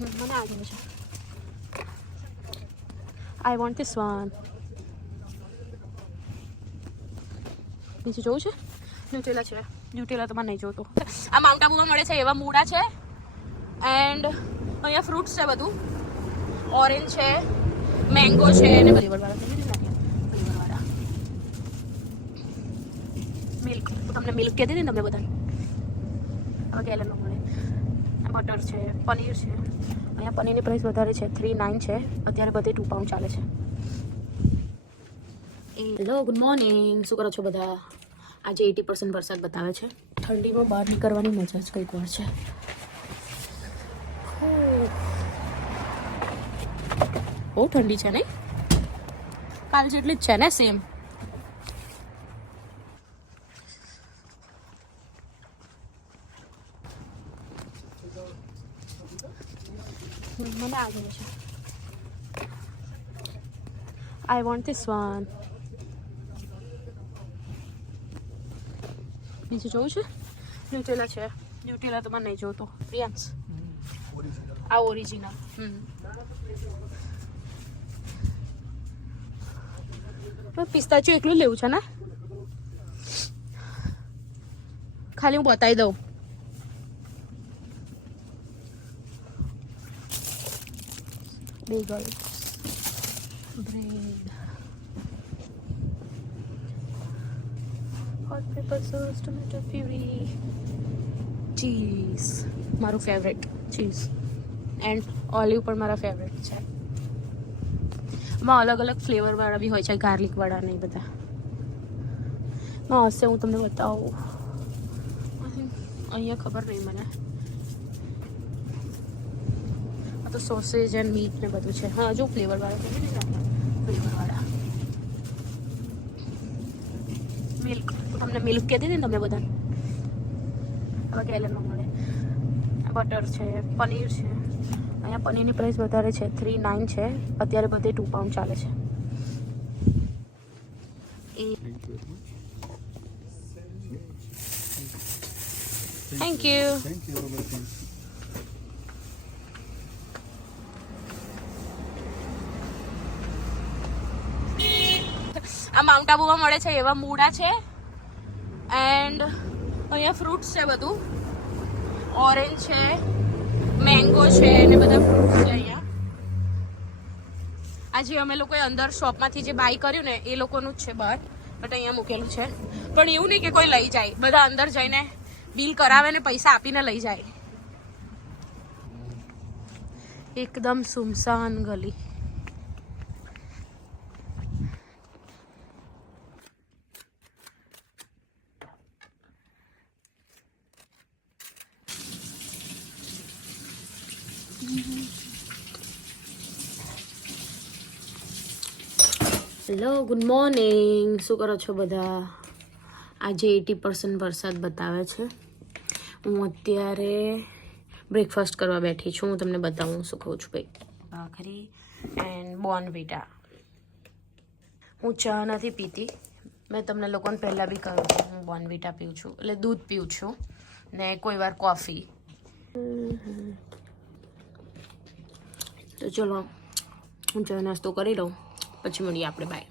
મને આ ગમે છે. I want this one. નીચે જોવું છે? ન્યુટ્રેલા છે. ન્યુટ્રેલા તમારે નહીં જોતો. આ માઉન્ટ આબુમાં મળે છે એવા મૂળા છે. એન્ડ અહીંયા ફ્રૂટ્સ છે બધું. ઓરેન્જ છે, મેંગો છે અને ફ્લેવરવાળા મિલ્ક. તમને મિલ્ક કહેતી હતી ને તમને બધા. હવે ગેલનમાં મળે. બટર છે, પનીર છે. અહીંયા પનીરની પ્રાઇસ વધારે છે, 3.9 છે. અત્યારે બધે 2 પાઉન્ડ ચાલે છે. Hello, good morning. શું કરો છો બધા? આજે 80% વરસાદ બતાવે છે. ઠંડીમાં બહાર નીકળવાની મજા જ કંઈક વાર છે. બહુ ઠંડી છે નહીં? કાલ જેટલી જ છે ને? સેમ. મને આ ગમે છે. I want this one. નીચે જોવું છે? ન્યુટ્રેલા છે. ન્યુટ્રેલા તમારે નહીં જોતો. પ્રિયાંશ, આ ઓરિજિનલ. પિસ્તાચિયો એકલું જ લેવું છે ને? ખાલી હું બતાવી દઉં. Bagels, bread, hot pepper sauce, tomato puree, cheese. મારું ફેવરેટ ચીઝ. એન્ડ ઓલિવ પણ મારા ફેવરેટ છે. એમાં અલગ અલગ ફ્લેવરવાળા બી હોય છે, ગાર્લિકવાળા ને બધા. હશે હું તમને બતાવું. અહીંયા ખબર નહીં મને. તો સોસેજ એન્ડ મીટ ને બધું છે. હા, જો ફ્લેવરવાળા છે ને, ફ્લેવરવાળા મિલ્ક. તમને મિલ્ક કહેતી હતી ને તમને બધા. હવે ગેલનમાં મળે. બટર છે, પનીર છે. અહીંયા પનીરની પ્રાઇસ વધારે છે, 3.9 છે. અત્યારે બધે 2 પાઉન્ડ ચાલે છે. Thank you. આ માઉન્ટ આબુમાં મળે છે એવા મૂળા છે. એન્ડ અહીંયા ફ્રૂટ્સ છે બધું. ઓરેન્જ છે, મેંગો છે ને બધા ફ્રૂટ્સ છે અહીંયા. આજે અમે લોકોએ અંદર શોપમાંથી જે બાય કર્યું ને એ લોકોનું જ છે બહાર, બટ અહીંયા મૂકેલું છે. પણ એવું નહીં કે કોઈ લઈ જાય. બધા અંદર જઈને બિલ કરાવે ને પૈસા આપીને લઈ જાય. એકદમ સુમસાન ગલી. Hello, good morning. શું કરો છો બધા? આજે 80% વરસાદ બતાવે છે. હું અત્યારે બ્રેકફાસ્ટ કરવા બેઠી છું. હું તમને બતાવું શું ખાઉં છું. ભાઈ, ભાખરી એન્ડ બોર્નવિટા. હું ચા નથી પીતી. મેં તમને લોકોને પહેલાં બી કહ્યું છું હું બોર્નવિટા પીઉં છું, એટલે દૂધ પીઉં છું ને કોઈ વાર કોફી. તો ચલો હું ચા નાસ્તો કરી લઉં, પછી મળીએ આપણે. બાય.